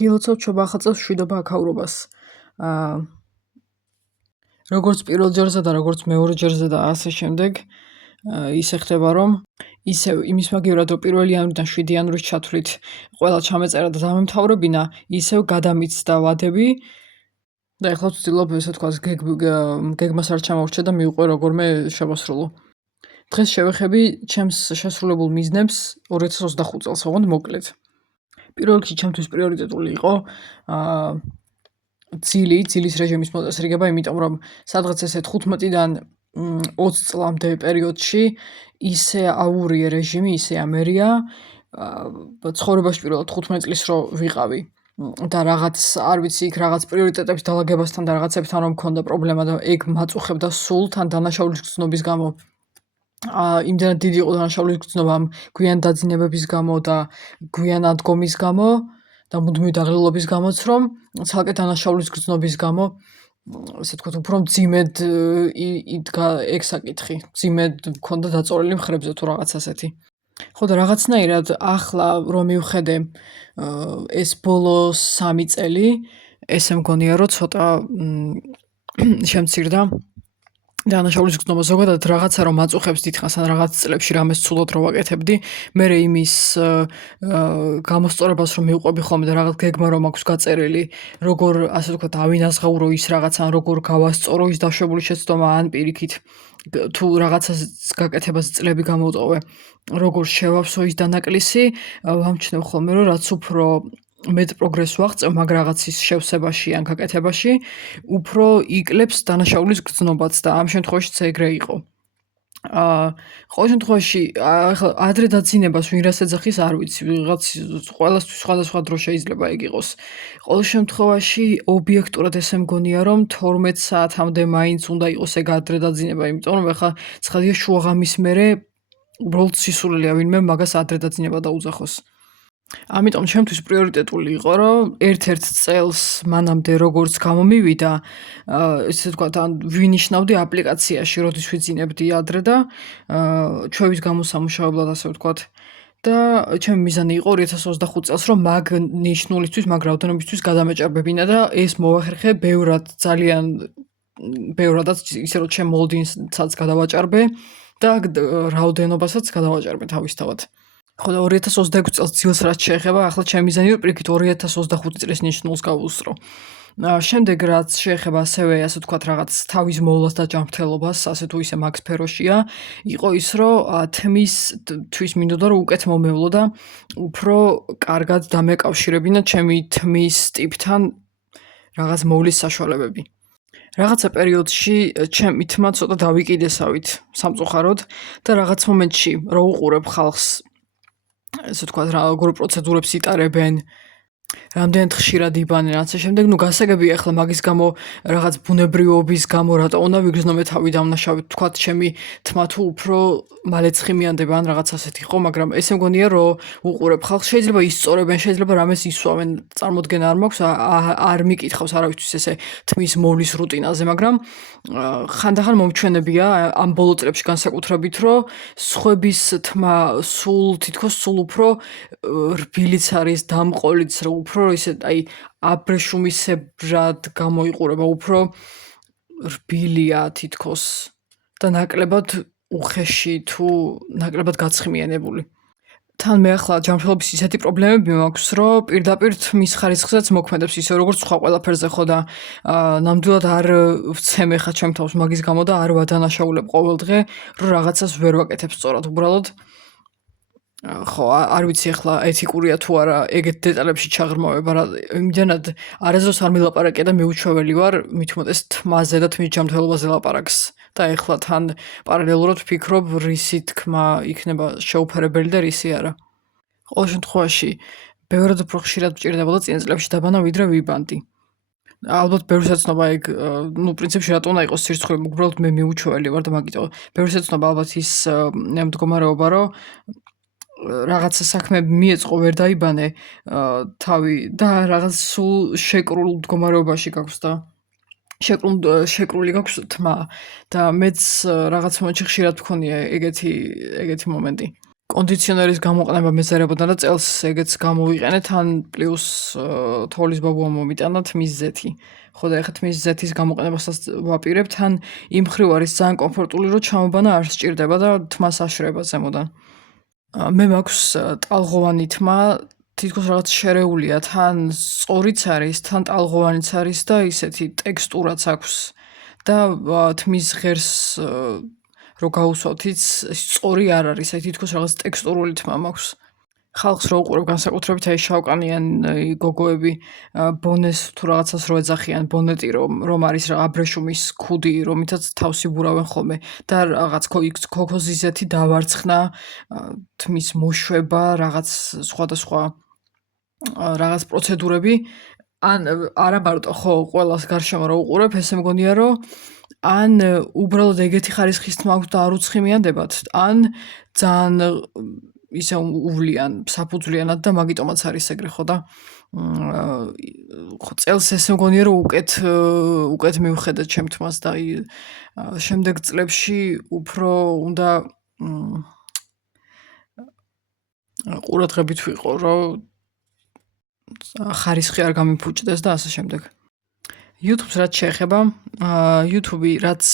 გილოცავ ჩობა ახალ წელს მშვიდობა აქაურობას. აა როგორც პირველ ჯერზე და როგორც მეორე ჯერზე და ასე შემდეგ, ისე ხდება რომ ისევ იმის მაგივრად რომ 1 იანვრიდან 7 იანვრის ჩათვლით ყველა ჩამეწერა და დამემთავრებინა, ისევ გადამიცდა ვადები და ეხლა ვცდილობ ესე თქვას გეგმას არ ჩამოვრჩა და მივყვე როგორმე შევასრულო. დღეს შევეხები ჩემს შესრულებულ მიზნებს 2025 წელს, ოღონდ მოკლედ. პირველ რიგში ჩემთვის პრიორიტეტული იყო ძილის რეჟიმის მოწესრიგება, იმიტომ რომ სადღაც ესე 15-დან 20 წლამდე პერიოდში ისე აურიე რეჟიმი, ისე ამერია, ცხოვრებაში პირველად 15 წლის რო ვიყავი და რაღაც არ ვიცი, იქ რაღაც პრიორიტეტების დალაგებასთან და რაღაცებთან რომ მქონდა პრობლემა და ეგ მაწუხებდა სულ თან დანაშაულის გრძნობის გამო. იმდენად დიდი იყო დანაშაულის გრძნობა ამ გვიან დაძინებების გამო და გვიან ადგომის გამო და მუდმივი დაღლილობის გამოც, რომ ცალკე დანაშაულის გრძნობის გამო, ასე თქვათ, უფრო მძიმედ იდგა ეგ საკითხი. მძიმედ მქონდა დაწორილი მხრებზე თუ რაღაც ასეთი. ხო და რაღაცნაირად ახლა რომ მივხედე ეს ბოლო 3 წელი, ესე მგონია რომ ცოტა შემცირდა დანაშაულის გრძნობა ზოგადად რაღაცა რომ აწუხებს დიდხანს ან რაღაც წლებში რამეს ცუდად რო ვაკეთებდი, მერე იმის გამოსწორებას რომ მივყვები ხოლმე და რაღაც გეგმა რომ აქვს გაწერილი, როგორ ასე ვთქვათ, ავინაზღაურო ის რაღაც ან როგორ გავასწორო ის დაშვებული შეცდომა ან პირიქით თუ რაღაცას გაკეთებას წლები გამოვტოვე, როგორ შევავსო ის დანაკლისი, ვამჩნევ ხოლმე რომ რაც უფრო მეტ პროგრესს ვაღწევ მაგ რაღაცის შევსებაში ან გაკეთებაში, უფრო იკლებს დანაშაულის გრძნობაც და ამ შემთხვევაშიც ეგრე იყო. ყოველ შემთხვევაში ახლა ადრე დაძინებას ვინ რას ეძახის არ ვიცი, ვიღაც ყველასთვის სხვადასხვა დრო შეიძლება ეგ იყოს. ყოველ შემთხვევაში ობიექტურად ესე მგონია რომ 12 საათამდე მაინც უნდა იყოს ეგ ადრე დაძინება, იმიტომ რომ ახლა ცხადია შუაღამის მერე უბრალოდ სისულელია ვინმე მაგას ადრე დაძინება დაუძახოს. ამიტომ ჩემთვის პრიორიტეტული იყო, რომ ერთ-ერთ წელს მანამდე როგორც გამომივიდა, ესე ვთქვათ, ან ვინიშნავდი აპლიკაციაში, როდის ვიძინებდი ადრე და ჩვევის გამოსამუშავებლად, ასე ვთქვათ. და ჩემი მიზანი იყო 2025 წელს, რომ მაგ ნიშნულისთვის, მაგ რაოდენობისთვის გადამეჭარბებინა და ეს მოვახერხე ბევრად, ძალიან ბევრადაც, ისე რომ ჩემ მოლოდინსაც გადავაჭარბე და რაოდენობასაც გადავაჭარბე თავისთავად. ხო და 2026 წელს ძილს რაც შეეხება, ახლა ჩემი მიზანი იყო პირიქით 2025 წლის ნიშნულს გავუსწრო. შემდეგ რაც შეეხება ასევე, ასე ვთქვათ, რაღაც თავის მოვლას და ჯანმრთელობას, ასე თუ ისე მაგ სფეროშია, იყო ის, რომ თმისთვის მინდოდა რომ უკეთ მომევლო და უფრო კარგად დამეკავშირებინა ჩემი თმის ტიპთან რაღაც მოვლის საშუალებები. რაღაცა პერიოდში ჩემი თმა ცოტა დავიკიდესავით სამწუხაროდ და რაღაც მომენტში რო უყურებ ხალხს, ესე ვთქვათ, როგორ პროცედურებს იტარებენ, რამდენად ხშირად იბანენ, ასე შემდეგ, გასაგებია ახლა მაგის გამო რაღაც ბუნებრივობის გამო რატო უნდა ვიგრძნო მე თავი დამნაშავედ, ვთქვათ, ჩემი თმა თუ უფრო მალე ცხიმიანდება ან რაღაც ასეთი ხო, მაგრამ ესე მგონია რომ უყურებ ხალხს, შეიძლება ისწორებენ, შეიძლება რამეს ისვავენ, წარმოდგენა არ მაქვს, არ მიკითხავს არავისთვის ესე თმის მოვლის რუტინაზე, მაგრამ ხანდახან მომჩვენებია ამ ბოლო წლებში განსაკუთრებით, რომ სხვების თმა თითქოს სულ უფრო რბილიც არის, დამყოლიც, რომ უფრო ისე აი აბრეშუმისებრად გამოიყურება, უფრო რბილია თითქოს და ნაკლებად უხეში თუ ნაკლებად გაცხმიანებული. თან მე ახლა ჯანმრთელობის ისეთი პრობლემები მაქვს, რომ პირდაპირ თმის ხარისხსაც მოქმედებს ისე როგორც სხვა ყველაფერზე ხო და ნამდვილად არ ვცემ ხა ჩემ თავს მაგის გამო და არ ვადანაშაულებ ყოველდღე, რომ რაღაცას ვერ ვაკეთებ სწორად, უბრალოდ ხო, არ ვიცი ახლა ეთიკურია თუ არა ეგეთ დეტალებში ჩაღრმავება, იმდენად არასდროს არ მილაპარაკე და მიუჩვეველი ვარ, მით უმეტეს თმაზე და თმის ჯანმრთელობაზე ლაპარაკს და ეხლა თან პარალელურად ვფიქრობ, რისი თქმა იქნება შეუფერებელი და რისი არა. ყოველ შემთხვევაში, ბევრად უფრო ხშირად მჭირდებოდა წინა წლებში დაბანა, ვიდრე ვიბანდი. ალბათ ბევრს ეცნობა ეგ, პრინციპში რატო უნდა იყოს სირცხვილე, უბრალოდ მე მიუჩვეველი ვარ და მაგიტო ბევრს ეცნობა ალბათ ის მდგომარეობა, რომ რაღაცა საქმეები მიეწყო, ვერ დაიბანე თავი და რაღაც სულ შეკრულ მდგომარეობაში გაქვს და შეკრული გაქვს თმა და მეც რაღაც მომენტში ხშირად მქონია ეგეთი მომენტი. კონდიციონერის გამოყენება მეზარებოდა და წელს ეგეც გამოვიყენეთ, ან პლუს თოვლის ბაბუამ მომიტანა თმის ზეთი. ხო და ეხლა თმის ზეთის გამოყენებასაც ვაპირებთ, ან იმ მხრივ არის ძალიან კომფორტული, რომ ჩამობანა არ სჭირდება და თმას აშრება ზემოდან. მე მაქვს ტალღოვანი თმა, თითქოს რაღაც შერეულია, თან სწორიც არის, თან ტალღოვანიც არის და ისეთი ტექსტურაც აქვს და თმის ღერს რო გაუსვათ, იც სწორი არ არის, აი თითქოს რაღაც ტექსტურული თმა მაქვს. ხალხს რო უყურებ განსაკუთრებით აი შავკანიანი გოგოები ბონეს თუ რაღაცას რო ეძახიან, ბონეტი რომ არის რა აბრეშუმის ქუდი, რომითაც თავს იბურავენ ხოლმე და რაღაც ქოქოზიზეთი დავარცხნა, თმის მოშვება, რაღაც სხვადასხვა რაღაც პროცედურები, ან არა მარტო ხო ყველას გარშემო რო უყურებ, ესე მგონია რომ ან უბრალოდ ეგეთი ხარისხის თმა აქვს და არ უცხიმიანდებათ, ან ძალიან ისე უვლიან, საფუძვლიანად და მაგიტომაც არის ეგრე, ხო და ხო წელს ესე მგონია რომ უკეთ მივხედეთ ჩემ თმას და შემდეგ წლებში უფრო უნდა ყურადღებით ვიყო, რომ ხარისხი არ გამიფუჭდეს და ასე შემდეგ. YouTube-ს რაც შეეხება, YouTube-ი რაც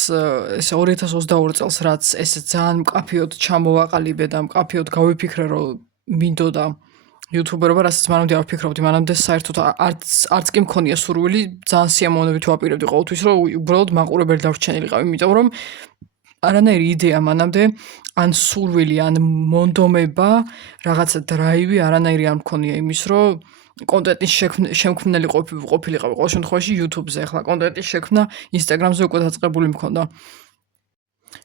ესე 2022 წელს რაც ესე ძალიან მკაფიოდ ჩამოვაყალიბე და მკაფიოდ გავიფიქრე, რომ მინდოდა YouTuber-ობა, რასაც მანამდე არ ვფიქრობდი, მანამდე საერთოდ არც კი მქონია სურვილი, ძალიან სიამოვნებით ვაპირებდი ყოველთვის, რომ უბრალოდ მაყურებელი დავრჩენილიყავ, იმიტომ რომ არანაირი იდეა მანამდე, ან სურვილი, ან მონდომება, რაღაცა დრაივი არანაირი არ მქონია იმის, რომ კონტენტის შემქმნელი ყოფილიყავი ყოველ შემთხვევაში YouTube-ზე, ახლა კონტენტის შექმნა Instagram-ზე უკვე დაწყებული მქონდა.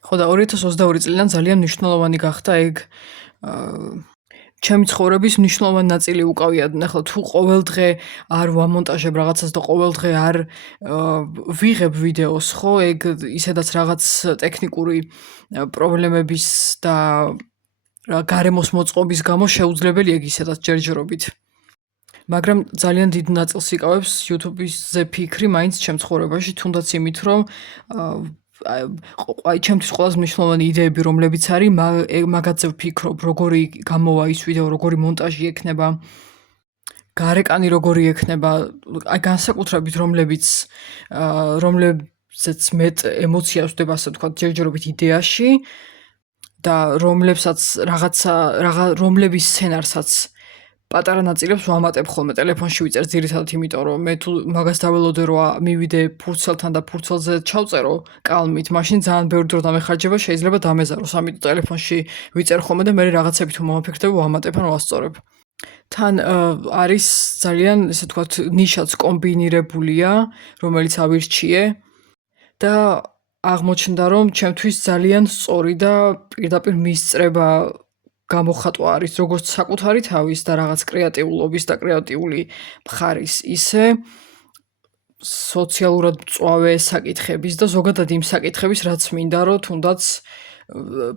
ხო და 2022 წლიდან ძალიან მნიშვნელოვანი გახდა ეგ ჩემი ცხოვრების მნიშვნელოვანი ნაწილი უკავია. ახლა თუ ყოველდღე არ ვამონტაჟებ რაღაცას და ყოველდღე არ ვიღებ ვიდეოს, ხო, ეგ ისედაც რაღაც ტექნიკური პრობლემების და გარემოს მოწყობის გამო შეუძლებელია ეგ ისედაც ჯერჯერობით. მაგრამ ძალიან დიდ ნაწილს იკავებს YouTube-ზე ფიქრი მაინც ჩემ ცხოვრებაში, თუნდაც იმით, რომ აი ჩემთვის ყველაზე მნიშვნელოვანი იდეები რომლებიც არის, მაგათზე ვფიქრობ, როგორი გამოვა ის ვიდეო, როგორი მონტაჟი ექნება, გარეკანი როგორი ექნება, აი განსაკუთრებით რომლებზეც მეტ ემოციას ვდება, ასე ვთქვათ, ჯერჯერობით იდეაში და რომლების სცენარსაც პატარა ნაწილებს ვამატებ ხოლმე ტელეფონში ვიწერ ძირითადად, იმიტომ რომ მე თუ მაგას დაველოდე რომ მივიდე ფურცელთან და ფურცელზე ჩავწერო კალმით, მაშინ ძალიან ბევრი დრო დამეხარჯება, შეიძლება დამეზაროს, ამიტომ ტელეფონში ვიწერ ხოლმე და მე რაღაცები თუ მომაფიქრდება ვამატებ ან ვასწორებ. თან არის ძალიან, ესე ვთქვათ, ნიშაც კომბინირებულია, რომელიც ავირჩიე და აღმოჩნდა რომ ჩემთვის ძალიან სწორი და პირდაპირ მისწრება გამოხატვა არის როგორც საკუთარი თავის და რაღაც კრეატიულობის და კრეატიული მხარის, ისე სოციალურად მწვავე საკითხების და ზოგადად იმ საკითხების, რაც მინდა რომ თუნდაც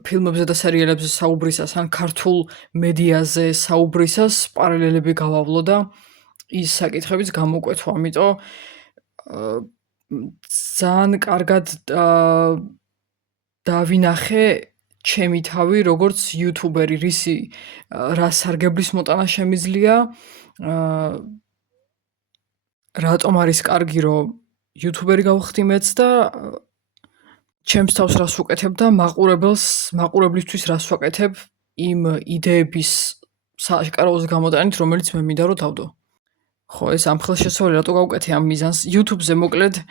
ფილმებზე და სერიალებზე საუბრისას ან ქართულ მედიაზე საუბრისას პარალელები გავავლო და ის საკითხებიც გამოკვეთვა, ამიტომ ძალიან კარგად დავინახე ჩემი თავი, როგორც YouTuber-ი, რა სარგებლის მოტანა შემიძლია, რატომ არის კარგი, რომ YouTuber-ი გავხდი მეც და ჩემს თავს რას ვუკეთებ და მაყურებლისთვის რას ვაკეთებ იმ იდეების სააშკაროზე გამოტანით, რომელიც მე მინდა რომ დავდო. ხო, ეს ამ ხელშესავალი რატო გავუკეთე ამ მიზანს? YouTube-ზე მოკლედ,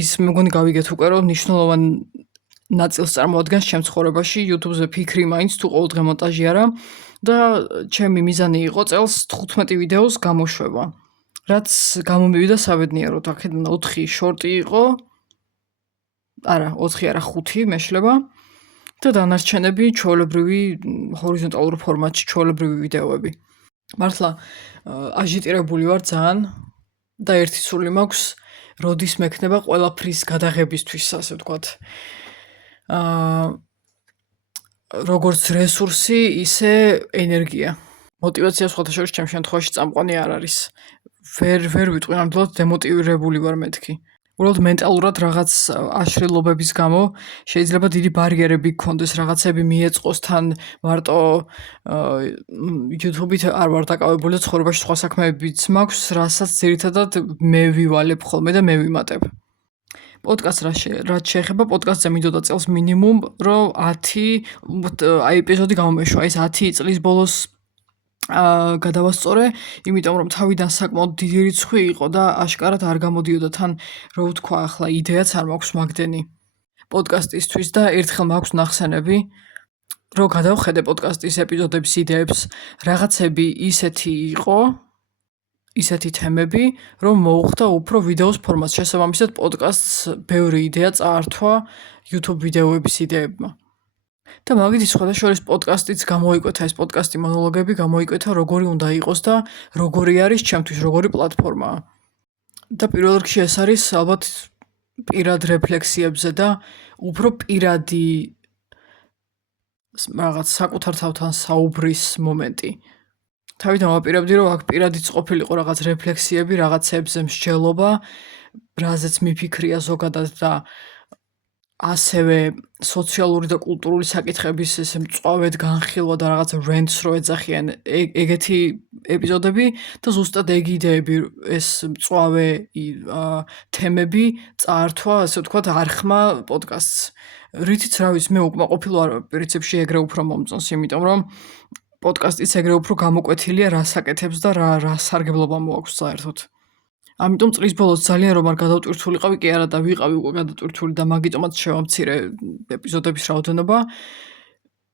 ის მეგონი გავიგეთ უკვე, რომ მნიშვნელოვან ნაწილს წარმოადგენს ჩემ ცხოვრებაში, YouTube-ზე ფიქრი მაინც თუ ყოველდღე მონტაჟი არა და ჩემი მიზანი იყო წელს 15 ვიდეოს გამოშვება. რაც გამომივიდა საბედნიეროდ, აქედან 4 შორტი იყო. არა, 4 არა, 5 მეშლება და დანარჩენები ჩვეულებრივი ჰორიზონტალურ ფორმატში ჩვეულებრივი ვიდეოები. მართლა აჟიტირებული ვარ ძალიან და ერთი სული მაქვს, როდის მექნება ყველაფრის გადაღებისთვის, ასე ვთქვათ. როგორც რესურსი, ისე ენერგია. მოტივაცია სხვათა შორის ჩემ შემთხვევაში წამყვანი არ არის. ვერ ვიტყვი, ნამდვილად დემოტივირებული ვარ მეთქი. უბრალოდ მენტალურად რაღაც აშლილობების გამო შეიძლება დიდი ბარიერები გქონდეს, რაღაცები მიეწყოს თან მარტო YouTube-ით არ ვარ დაკავებული და ცხოვრებაში სხვა საქმეებიც მაქვს, რასაც ძირითადად მე ვივალებ ხოლმე და მე ვიმატებ. პოდკასტს რაც შეეხება, პოდკასტზე მინდოდა წელს მინიმუმ, რომ 10 ეპიზოდი გამომეშვა, ეს 10 წლის ბოლოს გადავასწორე, იმიტომ რომ თავიდან საკმაოდ დიდი რიცხვი იყო და აშკარად არ გამოდიოდა თან, რო ვთქვა, ახლა იდეაც არ მაქვს მაგდენი პოდკასტისთვის და ერთხელ მაქვს ნახსენები, რომ გადავხედე პოდკასტის ეპიზოდების იდეებს, რაღაცები ისეთი იყო, ისეთი თემები, რომ მოუხდა უფრო ვიდეოს ფორმატს, შესაბამისად პოდკასტს ბევრი იდეა წაართვა YouTube ვიდეოების იდეებმა. და მაგით სხვადასხვა პოდკასტიც გამოიკვეთა, ეს პოდკასტი მონოლოგები გამოიკვეთა, როგორი უნდა იყოს და როგორი არის ჩემთვის, როგორი პლატფორმაა. და პირველ რიგში ეს არის ალბათ პირად რეფლექსიებზე და უფრო პირადი რაღაც საკუთარ თავთან საუბრის მომენტი. თავიდან ვაპირებდი, რომ აქ პირადიც ყოფილიყო რაღაც რეფლექსიები, რაღაცებზე მსჯელობა, რაზეც მიფიქრია ზოგადად და ასევე სოციალური და კულტურული საკითხების ესე მწვავედ განხილვა და რაღაც rants რო ეძახიან ეგეთი ეპიზოდები და ზუსტად ეგ იდეები, ეს მწვავე თემები წაართვა, ასე ვთქვათ, არხმა პოდკასტს. რითიც რა ვიცი, მე უკმაყოფილო არ ვარ პრინციპში ეგრე უფრო მომწონს, იმიტომ რომ პოდკასტიც ეგრე უფრო გამოკვეთილია რა საკეთებს და რა სარგებლობა მოაქვს საერთოდ. ამიტომ წლის ბოლოს ძალიან რომ არ გადავტვირთულიყავი, კი არა და ვიყავი უკვე გადატვირთული და მაგიტომაც შევამცირე ეპიზოდების რაოდენობა,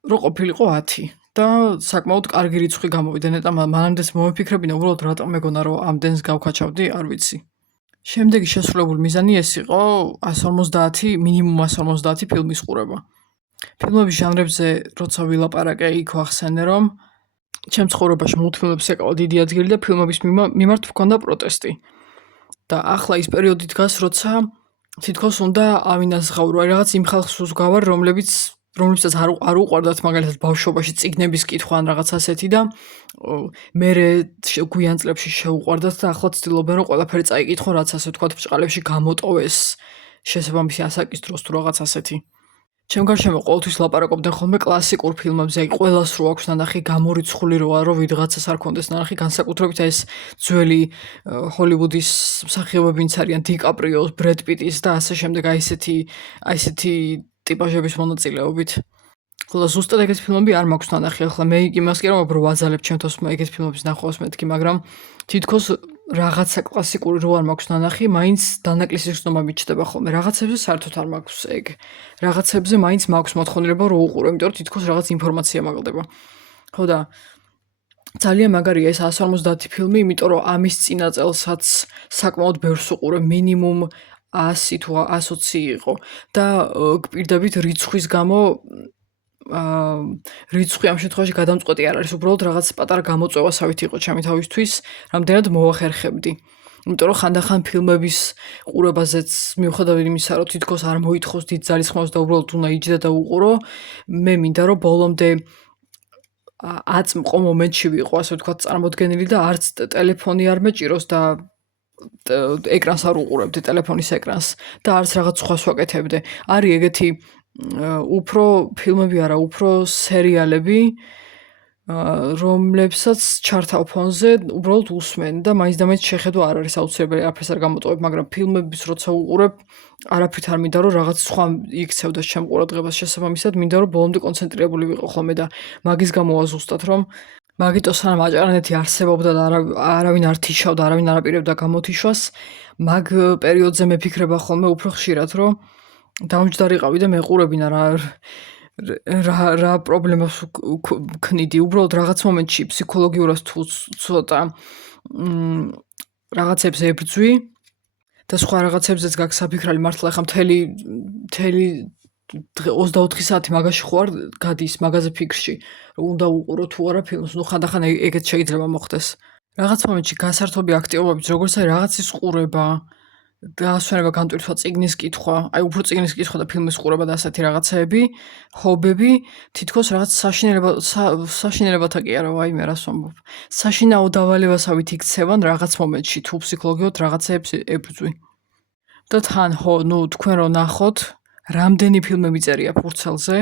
რომ ყოფილიყო 10 და საკმაოდ კარგი რიცხვი გამოვიდა. ნეტა მანამდეც მომიფიქრებინა, უბრალოდ რატომ მეგონა რომ ამდენს გავქაჩავდი, არ ვიცი. შემდეგი შესრულებული მიზანი ეს იყო 150, მინიმუმ 150 ფილმის ყურება. ფილმების ჟანრებზე როცა ვილაპარაკე, იქ ვახსენე რომ ჩემ ცხოვრებაში მულტფილმებს ეკავა დიდი ადგილი და ფილმების მიმართ მქონდა პროტესტი. და ახლა ის პერიოდი დგას, როცა თითქოს უნდა ავინაზღავრო, რაღაც იმ ხალხს ვსგავარ, რომლებსაც არ უყვარდათ მაგალითად ბავშვობაში წიგნების კითხვა ან რაღაც ასეთი და მერე გვიან წლებში შეუყვარდათ და ახლა ცდილობენ რომ ყველაფერი წაიკითხო, რაც ასე ვთქვათ, ბრჭყალებში გამოტოვეს შესაბამისი ასაკის დროს თუ რაღაც ასეთი. ჩემ გარშემო ყოველთვის ლაპარაკობდნენ ხოლმე კლასიკურ ფილმებზე, აი ყველას რო აქვს ნანახი, გამორიცხული როა, რომ ვიღაცას არ კონდეს ნანახი, განსაკუთრებით ეს ძველი ჰოლივუდის მსახიობები ვინც არიან, დიკაპრიოს, ბრედ პიტის და ასე შემდეგ, აი ესეთი ტიპაჟების მონაწილეობით. ხოლო ზუსტად ეგეთი ფილმები არ მაქვს ნანახი, ახლა მე იმას კი რომ ვაძალებ ჩემთვის ეგეთი ფილმების ნახვას მეთქი, მაგრამ თითქოს რაღაცა კლასიკური რო არ მაქვს ნანახი, მაინც დანაკლისის ხდომა მიჩნდება ხოლმე. რაღაცებზე საერთოდ არ მაქვს ეგ. რაღაცებზე მაინც მაქვს მოთხოვნილება რო უყურო, იმიტომ რომ თითქოს რაღაც ინფორმაცია მაგალდება. ხო და ძალიან მაგარია ეს 150 ფილმი, იმიტომ რომ ამის წინა წელსაც საკმაოდ ბევრს უყურე, მინიმუმ 100 თუ 120 იყო და გპირდებით რიცხვის გამო რიცხვი ამ შემთხვევაში გადამწყვეტი არ არის, უბრალოდ რაღაც პატარა გამოწვევასავით იყო ჩემი თავისთვის, რამდენად მოვახერხებდი. იმიტომ რომ ხანდახან ფილმების ყურებაზეც მიუხედავად იმისა, რომ თითქოს არ მოითხოვს დიდ ძალისხმევას და უბრალოდ უნდა იჯდა და უყურო, მე მინდა რომ ბოლომდე აწმყო მომენტში ვიყო, ასე ვთქვათ, წარმოდგენილი და არც ტელეფონი არ მეჭიროს და ეკრანს არ უყურებდი, ტელეფონის ეკრანს და არც რაღაც სხვას ვაკეთებდი. არის ეგეთი უფრო ფილმები არა, უფრო სერიალები, რომლებსაც ჩართავ ფონზე, უბრალოდ უსმენ და მაინც და მაინც შეხედვა არ არის აუცილებელი, არაფერს არ გამოტოვებ, მაგრამ ფილმების როცა უყურებ, არაფრით არ მინდა რომ რაღაც სხვა იქცევდეს ჩემ ყურადღებას, შესაბამისად მინდა რომ ბოლომდე კონცენტრირებული ვიყო ხოლმე და მაგის გამოა ზუსტად რომ მაგიტო სანამ აჭარანეთი არსებობდა და არავინ არ თიშავდა, არავინ არ აპირებდა გამოთიშვას, მაგ პერიოდზე მეფიქრება ხოლმე უფრო ხშირად რომ დამჯდარიყავი და მეყურებინა რა პრობლემას ვქნიდი, უბრალოდ რაღაც მომენტში ფსიქოლოგიურად თუ ცოტა რაღაცებს ებრძვი და სხვა რაღაცებზეც გაქვს საფიქრალი, მართლა ახლა მთელი 24 საათი მაგაში ხო არ გადის მაგაზე ფიქრში, რომ უნდა უყურო თუ არა ფილმს, ნუ ხანდახან ეგეც შეიძლება მოხდეს. რაღაც მომენტში გასართობი აქტივობებით, როგორც არის რაღაცის ყურება, დაასვენება, განტვირთვა, წიგნის კითხვა, აი უფრო წიგნის კითხვა და ფილმის ყურება და ასეთი რაღაცეები, ჰობები, თითქოს რაღაც საშინელებათა კი არა, ვაიმე რას ვამბობ. საშინაო დავალებასავით იქცევან რაღაც მომენტში, თუ ფსიქოლოგიურად რაღაცეებს ებრძვი. და თან თქვენ რომ ნახოთ, რამდენი ფილმები წერია ფურცელზე,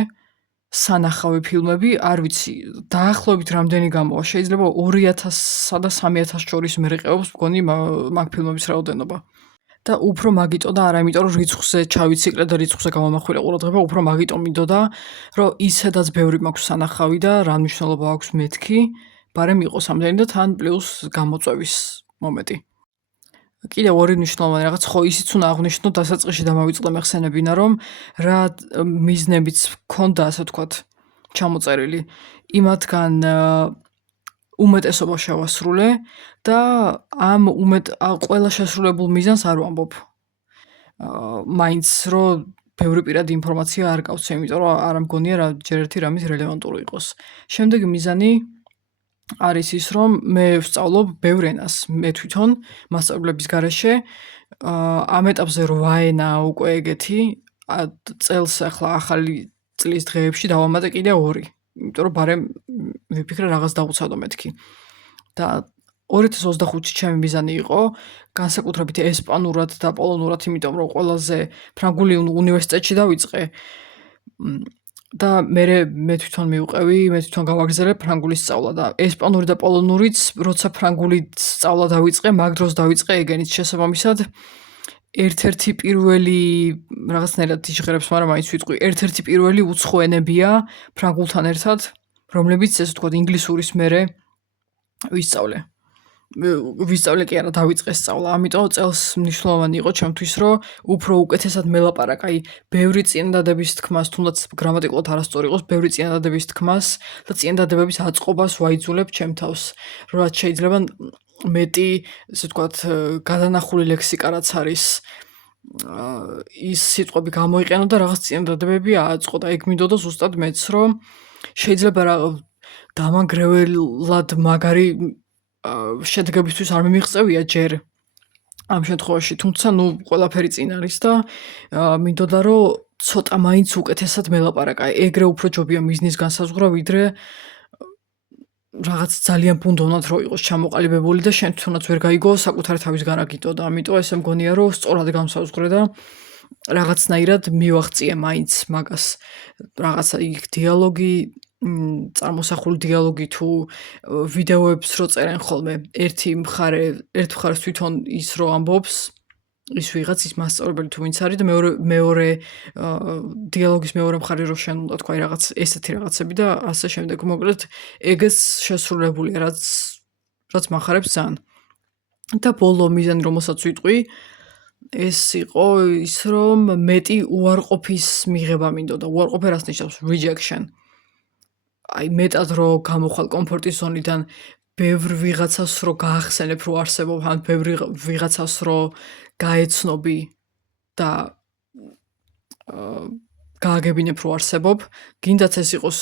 სანახავი ფილმები, არ ვიცი, დაახლოებით რამდენი გამოვა, შეიძლება 2000-სა და 3000 შორის მერყეობს მგონი მაგ ფილმების რაოდენობა. და უფრო მაგიტო და არა იმიტომ რომ რიცხვზე ჩავიციკლე და რიცხვზე გამომახვილე ყურადღება, უფრო მაგიტო მინდოდა, რომ ისედაც ბევრი მაქვს სანახავი და რა მნიშვნელობა აქვს მეთქი, ბარემ იყოს ამდენი და თან პლუს გამოწვევის მომენტი. კიდევ ორი მნიშვნელოვანი რაღაც ხო ისიც უნდა აღვნიშნო დასაწყისში დამავიწყდა მეხსენებინა რომ რა მიზნებიც ქონდა ასე ვთქვათ ჩამოწერილი იმათგან უმეტესობა შევასრულე და ამ ყველა შესრულებულ მიზანს არ ვამბობ. მაინც რომ ბევრი პირადი ინფორმაცია არ გავცე, იმიტომ რომ არ მგონია რა ჯერ ერთი რამის რელევანტური იყოს. შემდეგი მიზანი არის ის, რომ მე ვსწავლობ ბევრ ენას, მე თვითონ მასწავლებლების გარეშე, ამ ეტაპზე 8 ენა უკვე ეგეთი, წელს ახლა ახალი წლის დღეებში დავამატე კიდე 2, იმიტომ რომ ბარემ ვიფიქრე რაღაც დავუცადო მეთქი. და 2025-ში ჩემი მიზანი იყო განსაკუთრებით ესპანურად და პოლონურად, იმიტომ რომ ყველაზე ფრანგული უნივერსიტეტში დავიწყე. და მე თვითონ მივყევი, მე თვითონ გავაგზავნე ფრანგულის სწავლა და ესპანური და პოლონურიც, როცა ფრანგულით სწავლა დავიწყე, მაგ დროს დავიწყე ეგენით შესაბამისად. ერთ-ერთი პირველი რაღაცნაირად იჟღერებს, მაგრამ მაინც ვიტყვი, ერთ-ერთი პირველი უცხო ენებია ფრანგულთან ერთად, რომლებიც ესე ვთქვათ ინგლისურის მერე ვისწავლე. ვისწავლე კი არა, დავიწყე სწავლა. ამიტომ წელს მნიშვნელოვანი იყო ჩემთვის, რომ უფრო უკეთესად მელაპარაკ, აი, ბევრი წინადადების თქმას, თუნდაც გრამატიკულად არასწორი იყოს, ბევრი წინადადების თქმას და წინადადებების აწყობას ვაიძულებ ჩემ თავს. რაც შეიძლება მეტი, ესე ვთქვათ, გადანახული ლექსიკა რაც არის, ის სიტყვები გამოიყენო და რაღაც წინადადებები ააწყო და ეგ მინდოდა ზუსტად მეც, რომ შეიძლება რა დამანგრეველად მაგარი შედეგებისთვის არ მიმიღწევია ჯერ ამ შემთხვევაში, თუმცა ყველაფერი წინ არის და მინდოდა რომ ცოტა მაინც უკეთესად მელაპარაკა. ეგრე უფრო ჯობია მიზნის განსაზღვრა, ვიდრე რაღაც ძალიან ბუნდოვნად რო იყოს ჩამოყალიბებული და შენ თვითონაც ვერ გაიგო საკუთარი თავის გარაგიტო და ამიტომ ესე მგონია რომ სწორად განსაზღვრე და რაღაცნაირად მივაღწიე მაინც მაგას. რაღაცა იქ დიალოგი, წარმოსახული დიალოგი თუ ვიდეოებს რო წერენ ხოლმე, ერთ მხარეს თვითონ ის რო ამბობს, ის ვიღაც ის მასწავლებელი თუ ვინც არის და მეორე დიალოგის მეორე მხარე რო შენ უნდა თქვა რაღაც ესეთი რაღაცები და ასე შემდეგ. მოკლედ ეგეც შესრულებულია, რაც მახარებს ძალიან. და ბოლო მიზანი რომელსაც ვიტყვი, ეს იყო ის რომ მეტი უარყოფის მიღება მინდოდა. უარყოფი რას ნიშნავს? Rejection. აი მეტად რო გამოხვალ კომფორტის ზონიდან, ბევრ ვიღაცას რო გაახსენებ რო არსებობ, ან ბევრ ვიღაცას რო გაეცნობი და გააგებინებ რო არსებობ, გინდაც ეს იყოს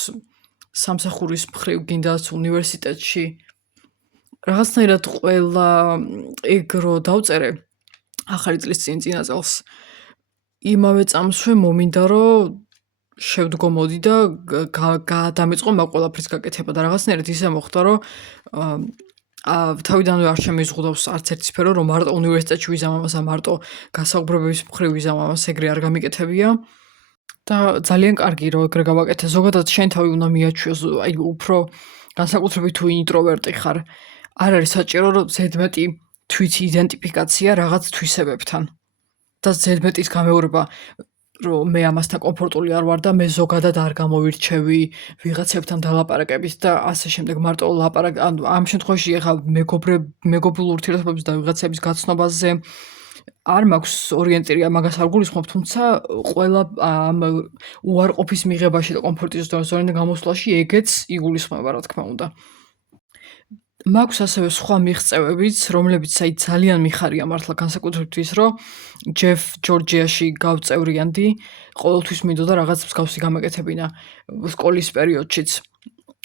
სამსახურის მხრივ, გინდაც უნივერსიტეტში. რაღაცნაირად ყველა ეგ რო დავწერე ახალი წლის წინა წელს, იმავე წამსვე მომინდა რომ შევდგომოდი და დამეწყო მაგ ყველაფრის გაკეთება და რაღაცნაირად ისე მოხდა, რომ თავიდანვე არ შემიზღუდავს არც ერთი სფერო, რომ მარტო უნივერსიტეტში ვიზამამას, მარტო გასაუბრებების მხრივ ვიზამამას, ეგრე არ გამიკეთებია. და ძალიან კარგი რომ ეგრე გავაკეთე. ზოგადად შენ თავი უნდა მიაჩვიოს, აი უფრო განსაკუთრებით თუ ინტროვერტი ხარ, არ არის საჭირო რომ ზედმეტი თვითი იდენტიფიკაცია რაღაც თვისებებთან. და ზედმეტის გამეორება რომ მე ამასთან კომფორტული არ ვარ და მე ზოგადად არ გამოვირჩევი ვიღაცებთან დალაპარაკებით და ასე შემდეგ. მარტო ამ შემთხვევაში ახლა მეგობრულ ურთიერთობებს და ვიღაცების გაცნობაზე არ მაქვს ორიენტირება, მაგას არ გულისხმობ, თუმცა ყველა ამ უარყოფის მიღებაში და კომფორტის ზონიდან გამოსვლაში ეგეც იგულისხმება, რა თქმა უნდა. მაქვს ასევე სხვა მიღწევებიც, რომლებიც აი ძალიან მიხარია მართლა განსაკუთრებით ის, რომ ჯეფ ჯორჯიაში გავწევრიანდი, ყოველთვის მინდოდა რაღაც მსგავსი გამეკეთებინა სკოლის პერიოდშიც.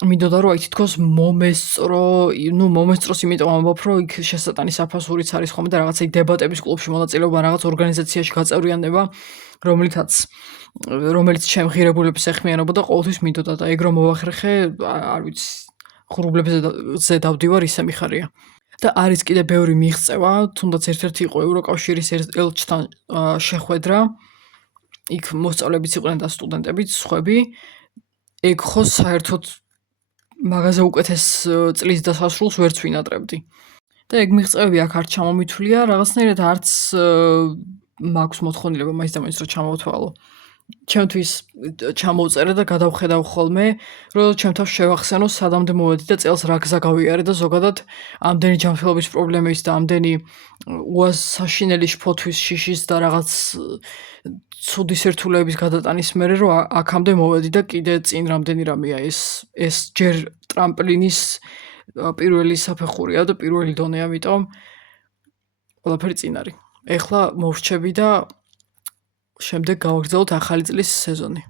მინდოდა რომ აი თითქოს მომესწროს, იმიტომ ამბობ, რომ იქ შესატანის საფასურიც არის ხოლმე და რაღაცა დებატების კლუბში მონაწილეობა, რაღაც ორგანიზაციაში გაწევრიანება, რომელიც ჩემ ღირებულებას ეხმიანებოდა, ყოველთვის მინდოდა და ეგ რომ მოვახერხე, არ ვიცი, ღრუბლებზე დავდივარ, ისე მიხარია. და არის კიდე ბევრი მიღწევა, თუნდაც ერთ-ერთი იყო ევროკავშირის ელჩთან შეხვედრა. იქ მოსწავლეებიც იყვნენ და სტუდენტებიც, სხვები. ეგ ხო საერთოდ მაგაზე უკეთეს წლის დასასრულს ვერც ვინატრებდი. და ეგ მიღწევები აქ არ ჩამომითვლია, რაღაცნაირად არც მაქვს მოთხოვნილება მაინც და მაინც რომ ჩამოვთვალო. ჩემთვის ჩამოვწერე და გადავხედავ ხოლმე, რომ ჩემთვის შევახსენო სადამდე მოვედი და წელს რა გზა გავიარე და ზოგადად ამდენი ჯანმრთელობის პრობლემის და ამდენი უასაშინელი შფოთვის, შიშის და რაღაც ცუდი სირთულეების გადატანის მერე რომ აქამდე მოვედი და კიდე წინ რამდენი რამეა ეს ჯერ ტრამპლინის პირველი საფეხურია და პირველი დონე, ამიტომ ყველაფერი წინ არის. ეხლა მოვრჩები და შემდეგ გავაგრძელოთ ახალი წლის სეზონი.